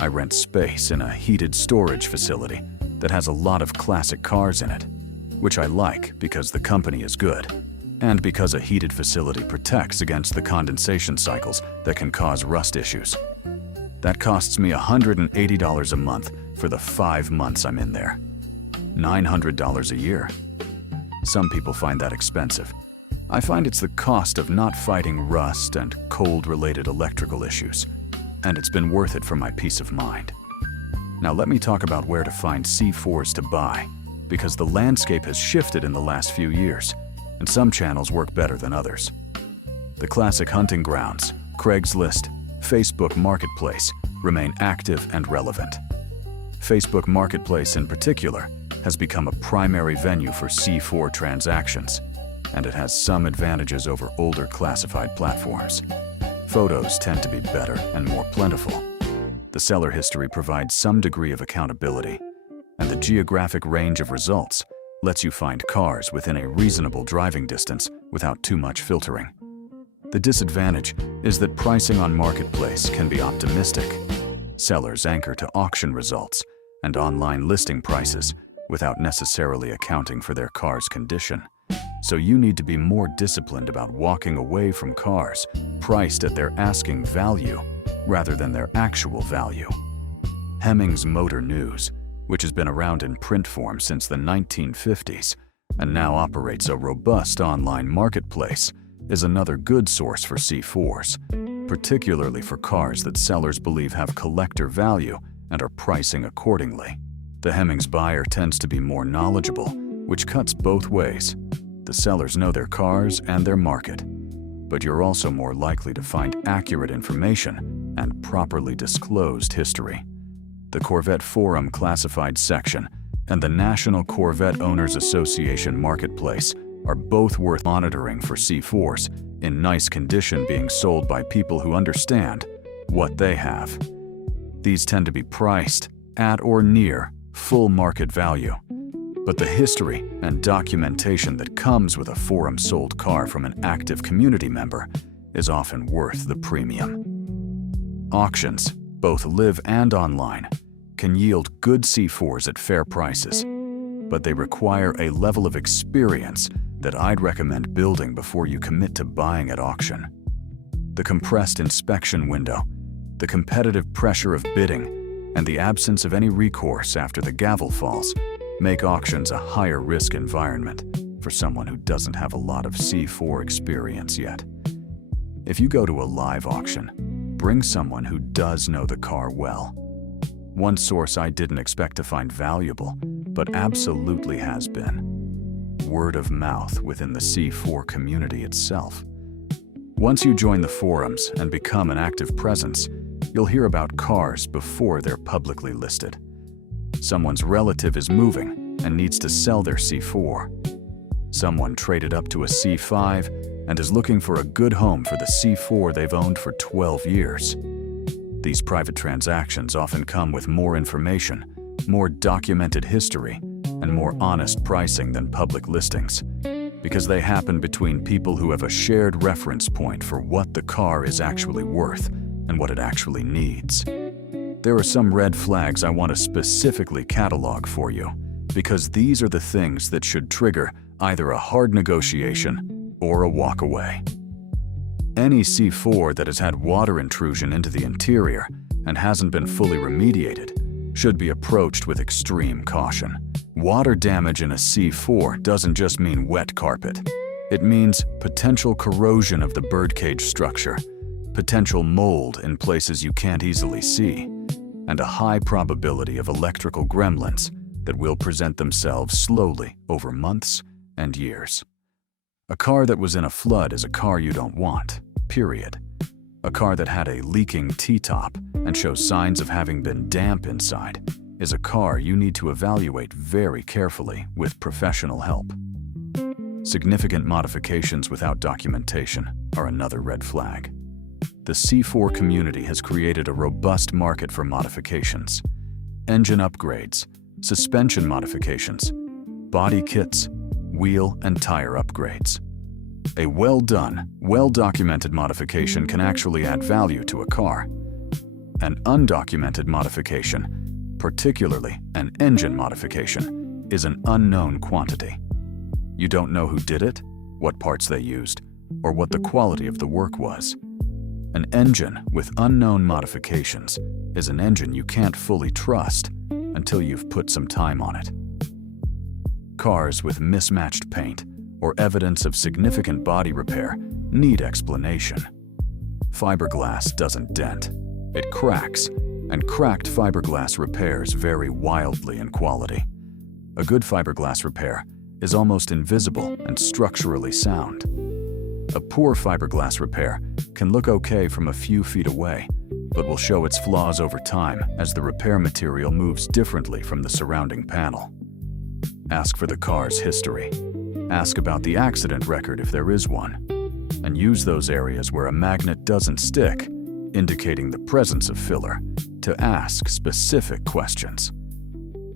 I rent space in a heated storage facility that has a lot of classic cars in it, which I like because the company is good, and because a heated facility protects against the condensation cycles that can cause rust issues. That costs me $180 a month for the 5 months I'm in there. $900 a year. Some people find that expensive. I find it's the cost of not fighting rust and cold-related electrical issues, and it's been worth it for my peace of mind. Now let me talk about where to find C4s to buy, because the landscape has shifted in the last few years, and some channels work better than others. The classic hunting grounds, Craigslist, Facebook Marketplace remain active and relevant. Facebook Marketplace in particular has become a primary venue for C4 transactions, and it has some advantages over older classified platforms. Photos tend to be better and more plentiful. The seller history provides some degree of accountability, and the geographic range of results lets you find cars within a reasonable driving distance without too much filtering. The disadvantage is that pricing on Marketplace can be optimistic. Sellers anchor to auction results and online listing prices without necessarily accounting for their car's condition. So you need to be more disciplined about walking away from cars priced at their asking value rather than their actual value. Hemmings Motor News, which has been around in print form since the 1950s and now operates a robust online marketplace, is another good source for C4s, particularly for cars that sellers believe have collector value and are pricing accordingly. The Hemmings buyer tends to be more knowledgeable, which cuts both ways. The sellers know their cars and their market, but you're also more likely to find accurate information and properly disclosed history. The Corvette Forum Classified section and the National Corvette Owners Association Marketplace are both worth monitoring for C4s in nice condition being sold by people who understand what they have. These tend to be priced at or near full market value, but the history and documentation that comes with a forum-sold car from an active community member is often worth the premium. Auctions, both live and online, can yield good C4s at fair prices, but they require a level of experience that I'd recommend building before you commit to buying at auction. The compressed inspection window, the competitive pressure of bidding, and the absence of any recourse after the gavel falls make auctions a higher risk environment for someone who doesn't have a lot of C4 experience yet. If you go to a live auction, bring someone who does know the car well. One source I didn't expect to find valuable, but absolutely has been: word of mouth within the C4 community itself. Once you join the forums and become an active presence, you'll hear about cars before they're publicly listed. Someone's relative is moving and needs to sell their C4. Someone traded up to a C5 and is looking for a good home for the C4 they've owned for 12 years. These private transactions often come with more information, more documented history, and more honest pricing than public listings, because they happen between people who have a shared reference point for what the car is actually worth and what it actually needs. There are some red flags I want to specifically catalog for you, because these are the things that should trigger either a hard negotiation or a walk away. Any C4 that has had water intrusion into the interior and hasn't been fully remediated should be approached with extreme caution. Water damage in a C4 doesn't just mean wet carpet. It means potential corrosion of the birdcage structure, potential mold in places you can't easily see, and a high probability of electrical gremlins that will present themselves slowly over months and years. A car that was in a flood is a car you don't want, period. A car that had a leaking T-top and shows signs of having been damp inside is a car you need to evaluate very carefully with professional help. Significant modifications without documentation are another red flag. The C4 community has created a robust market for modifications: engine upgrades, suspension modifications, body kits, wheel and tire upgrades. A well-done, well-documented modification can actually add value to a car. An undocumented modification, particularly an engine modification, is an unknown quantity. You don't know who did it, what parts they used, or what the quality of the work was. An engine with unknown modifications is an engine you can't fully trust until you've put some time on it. Cars with mismatched paint or evidence of significant body repair need explanation. Fiberglass doesn't dent, it cracks, and cracked fiberglass repairs vary wildly in quality. A good fiberglass repair is almost invisible and structurally sound. A poor fiberglass repair can look okay from a few feet away, but will show its flaws over time as the repair material moves differently from the surrounding panel. Ask for the car's history. Ask about the accident record if there is one, and use those areas where a magnet doesn't stick, indicating the presence of filler, to ask specific questions.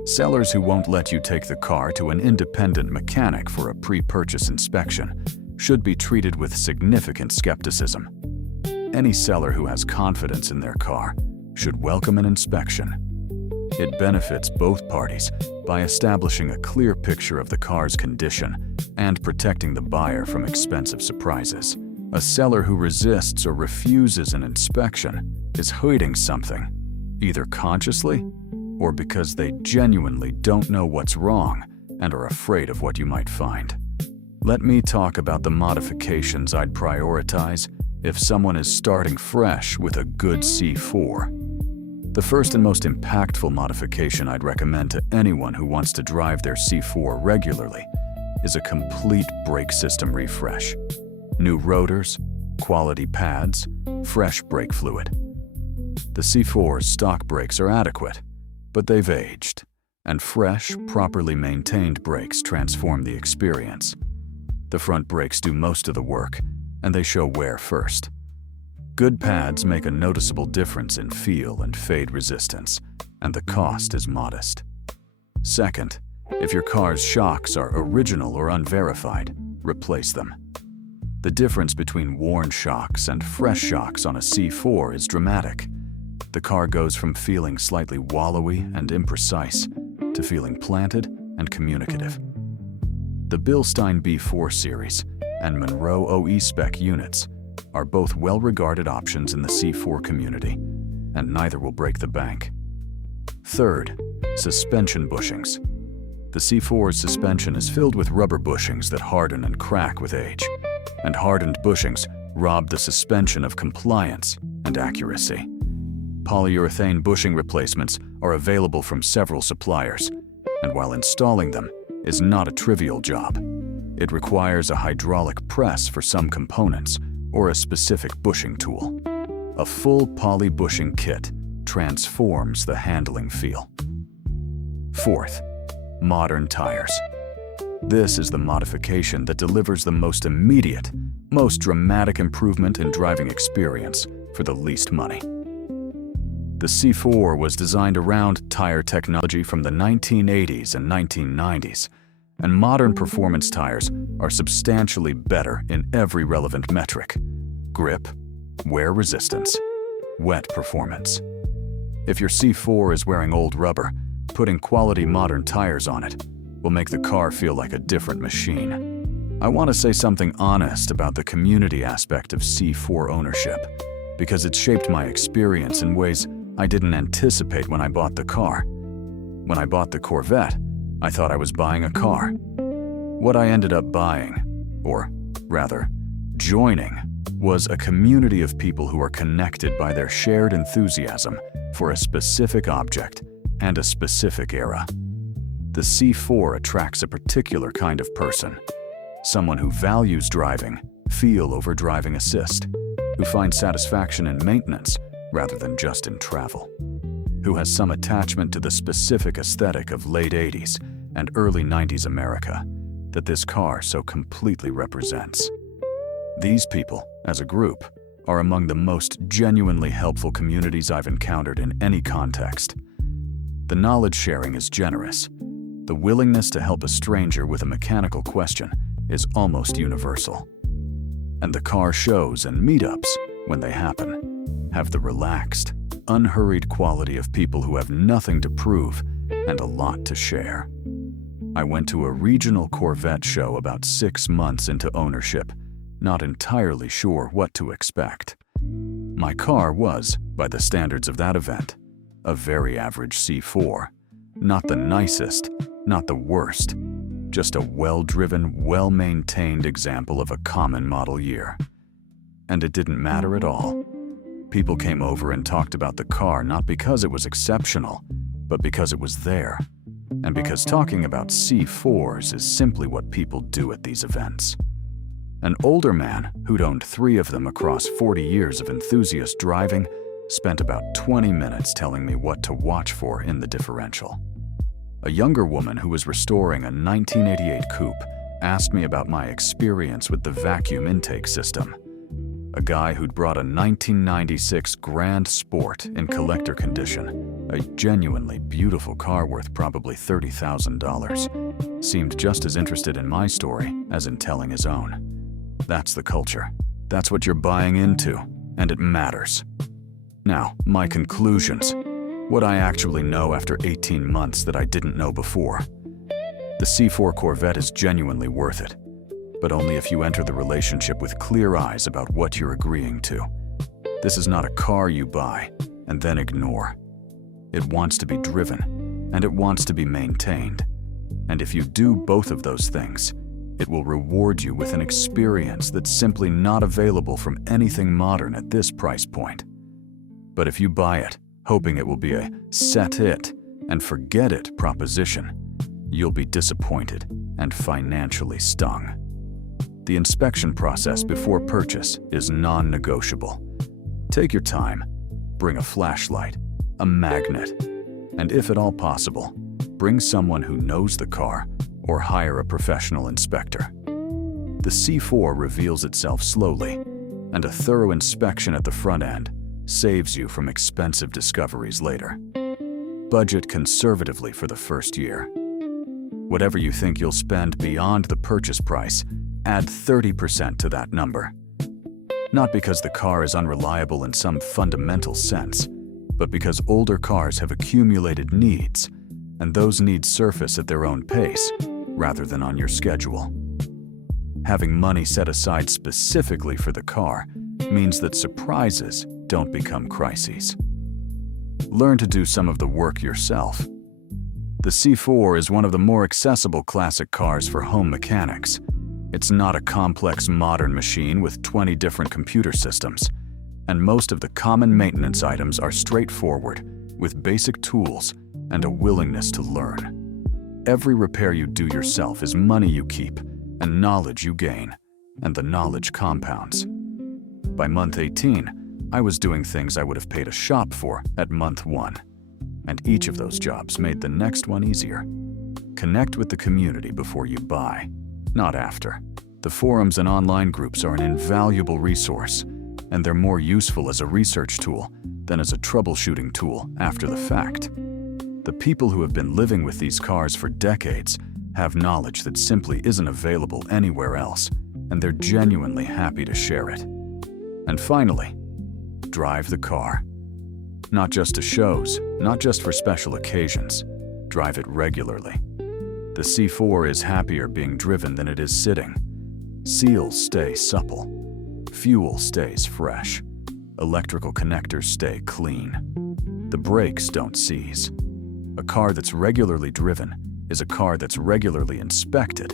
Sellers who won't let you take the car to an independent mechanic for a pre-purchase inspection should be treated with significant skepticism. Any seller who has confidence in their car should welcome an inspection. It benefits both parties by establishing a clear picture of the car's condition and protecting the buyer from expensive surprises. A seller who resists or refuses an inspection is hiding something, either consciously or because they genuinely don't know what's wrong and are afraid of what you might find. Let me talk about the modifications I'd prioritize if someone is starting fresh with a good C4. The first and most impactful modification I'd recommend to anyone who wants to drive their C4 regularly is a complete brake system refresh. New rotors, quality pads, fresh brake fluid. The C4's stock brakes are adequate, but they've aged, and fresh, properly maintained brakes transform the experience. The front brakes do most of the work, and they show wear first. Good pads make a noticeable difference in feel and fade resistance, and the cost is modest. Second, if your car's shocks are original or unverified, replace them. The difference between worn shocks and fresh shocks on a C4 is dramatic. The car goes from feeling slightly wallowy and imprecise to feeling planted and communicative. The Bilstein B4 series and Monroe OE spec units are both well-regarded options in the C4 community, and neither will break the bank. Third, suspension bushings. The C4's suspension is filled with rubber bushings that harden and crack with age, and hardened bushings rob the suspension of compliance and accuracy. Polyurethane bushing replacements are available from several suppliers, and while installing them is not a trivial job, it requires a hydraulic press for some components or a specific bushing tool. A full poly bushing kit transforms the handling feel. Fourth, modern tires. This is the modification that delivers the most immediate, most dramatic improvement in driving experience for the least money. The C4 was designed around tire technology from the 1980s and 1990s, and modern performance tires are substantially better in every relevant metric: grip, wear resistance, wet performance. If your C4 is wearing old rubber, putting quality modern tires on it will make the car feel like a different machine. I want to say something honest about the community aspect of C4 ownership, because it shaped my experience in ways I didn't anticipate when I bought the car. When I bought the Corvette, I thought I was buying a car. What I ended up buying, or rather, joining, was a community of people who are connected by their shared enthusiasm for a specific object and a specific era. The C4 attracts a particular kind of person, someone who values driving, feel over driving assist, who finds satisfaction in maintenance rather than just in travel, who has some attachment to the specific aesthetic of late 80s and early 90s America that this car so completely represents. These people, as a group, are among the most genuinely helpful communities I've encountered in any context. The knowledge sharing is generous. The willingness to help a stranger with a mechanical question is almost universal. And the car shows and meetups, when they happen, have the relaxed, unhurried quality of people who have nothing to prove and a lot to share. I went to a regional Corvette show about 6 months into ownership, not entirely sure what to expect. My car was, by the standards of that event, a very average C4. Not the nicest, not the worst, just a well-driven, well-maintained example of a common model year. And it didn't matter at all. People came over and talked about the car not because it was exceptional, but because it was there. And because talking about C4s is simply what people do at these events. An older man who'd owned 3 of them across 40 years of enthusiast driving spent about 20 minutes telling me what to watch for in the differential. A younger woman who was restoring a 1988 coupe asked me about my experience with the vacuum intake system. A guy who'd brought a 1996 Grand Sport in collector condition, a genuinely beautiful car worth probably $30,000, seemed just as interested in my story as in telling his own. That's the culture. That's what you're buying into, and it matters. Now, my conclusions. What I actually know after 18 months that I didn't know before. The C4 Corvette is genuinely worth it, but only if you enter the relationship with clear eyes about what you're agreeing to. This is not a car you buy and then ignore. It wants to be driven, and it wants to be maintained. And if you do both of those things, it will reward you with an experience that's simply not available from anything modern at this price point. But if you buy it, hoping it will be a set it and forget it proposition, you'll be disappointed and financially stung. The inspection process before purchase is non-negotiable. Take your time, bring a flashlight, a magnet, and if at all possible, bring someone who knows the car or hire a professional inspector. The C4 reveals itself slowly, and a thorough inspection at the front end saves you from expensive discoveries later. Budget conservatively for the first year. Whatever you think you'll spend beyond the purchase price, add 30% to that number. Not because the car is unreliable in some fundamental sense, but because older cars have accumulated needs, and those needs surface at their own pace, rather than on your schedule. Having money set aside specifically for the car means that surprises don't become crises. Learn to do some of the work yourself. The C4 is one of the more accessible classic cars for home mechanics. It's not a complex modern machine with 20 different computer systems, and most of the common maintenance items are straightforward, with basic tools and a willingness to learn. Every repair you do yourself is money you keep, and knowledge you gain, and the knowledge compounds. By month 18, I was doing things I would have paid a shop for at month 1, and each of those jobs made the next one easier. Connect with the community before you buy, not after. The forums and online groups are an invaluable resource, and they're more useful as a research tool than as a troubleshooting tool after the fact. The people who have been living with these cars for decades have knowledge that simply isn't available anywhere else, and they're genuinely happy to share it. And finally, drive the car. Not just to shows, not just for special occasions. Drive it regularly. The C4 is happier being driven than it is sitting. Seals stay supple. Fuel stays fresh. Electrical connectors stay clean. The brakes don't seize. A car that's regularly driven is a car that's regularly inspected,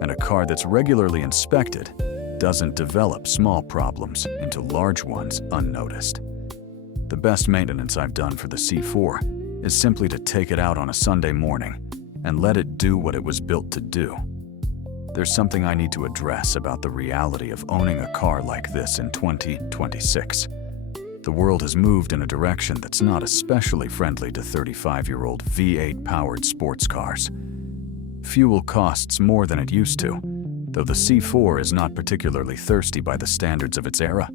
and a car that's regularly inspected doesn't develop small problems into large ones unnoticed. The best maintenance I've done for the C4 is simply to take it out on a Sunday morning and let it do what it was built to do. There's something I need to address about the reality of owning a car like this in 2026. The world has moved in a direction that's not especially friendly to 35-year-old V8-powered sports cars. Fuel costs more than it used to, though the C4 is not particularly thirsty by the standards of its era.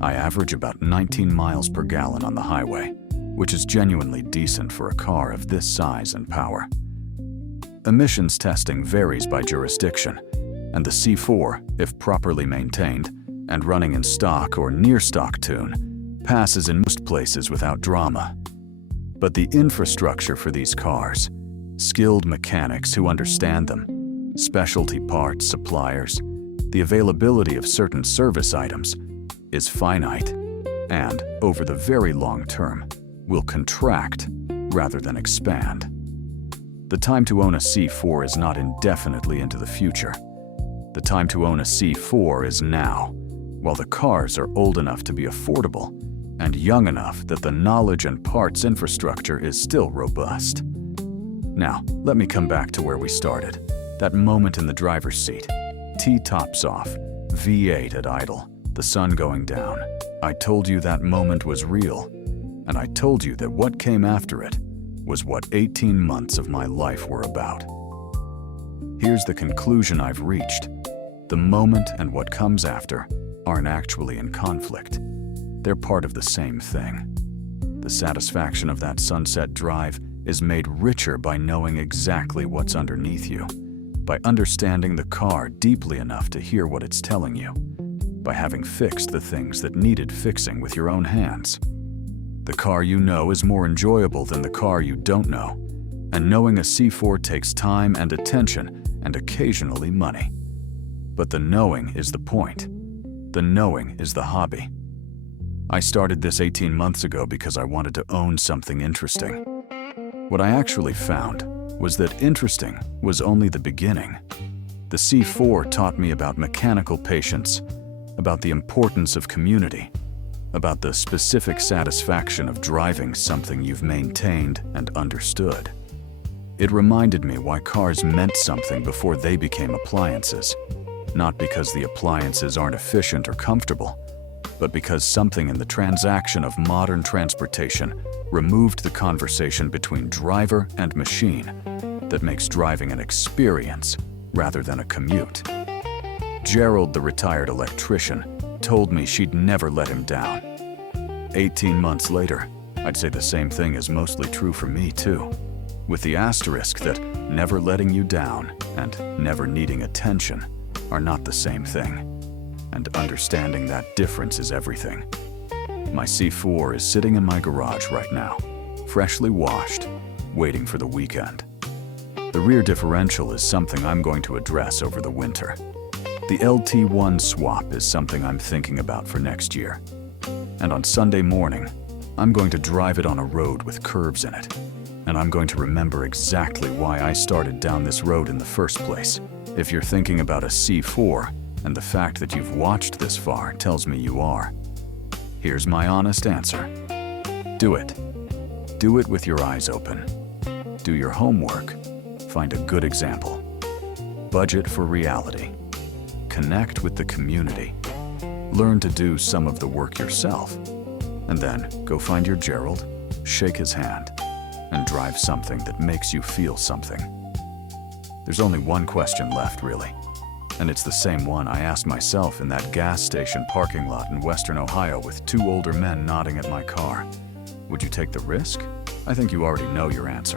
I average about 19 miles per gallon on the highway, which is genuinely decent for a car of this size and power. Emissions testing varies by jurisdiction, and the C4, if properly maintained and running in stock or near stock tune, passes in most places without drama. But the infrastructure for these cars, skilled mechanics who understand them, specialty parts suppliers, the availability of certain service items, is finite, and, over the very long term, will contract rather than expand. The time to own a C4 is not indefinitely into the future. The time to own a C4 is now, while the cars are old enough to be affordable and young enough that the knowledge and parts infrastructure is still robust. Now, let me come back to where we started. That moment in the driver's seat. T-tops off, V8 at idle, the sun going down. I told you that moment was real, and I told you that what came after it was what 18 months of my life were about. Here's the conclusion I've reached. The moment and what comes after aren't actually in conflict. They're part of the same thing. The satisfaction of that sunset drive is made richer by knowing exactly what's underneath you, by understanding the car deeply enough to hear what it's telling you, by having fixed the things that needed fixing with your own hands. The car you know is more enjoyable than the car you don't know, and knowing a C4 takes time and attention and occasionally money. But the knowing is the point. The knowing is the hobby. I started this 18 months ago because I wanted to own something interesting. What I actually found was that interesting was only the beginning. The C4 taught me about mechanical patience, about the importance of community, about the specific satisfaction of driving something you've maintained and understood. It reminded me why cars meant something before they became appliances, not because the appliances aren't efficient or comfortable, but because something in the transaction of modern transportation removed the conversation between driver and machine that makes driving an experience rather than a commute. Gerald, the retired electrician, told me she'd never let him down. 18 months later, I'd say the same thing is mostly true for me too, with the asterisk that never letting you down and never needing attention are not the same thing, and understanding that difference is everything. My C4 is sitting in my garage right now, freshly washed, waiting for the weekend. The rear differential is something I'm going to address over the winter. The LT1 swap is something I'm thinking about for next year. And on Sunday morning, I'm going to drive it on a road with curves in it. And I'm going to remember exactly why I started down this road in the first place. If you're thinking about a C4, and the fact that you've watched this far tells me you are. Here's my honest answer. Do it. Do it with your eyes open. Do your homework. Find a good example. Budget for reality. Connect with the community. Learn to do some of the work yourself. And then go find your Gerald, shake his hand, and drive something that makes you feel something. There's only one question left, really. And it's the same one I asked myself in that gas station parking lot in Western Ohio with two older men nodding at my car. Would you take the risk? I think you already know your answer.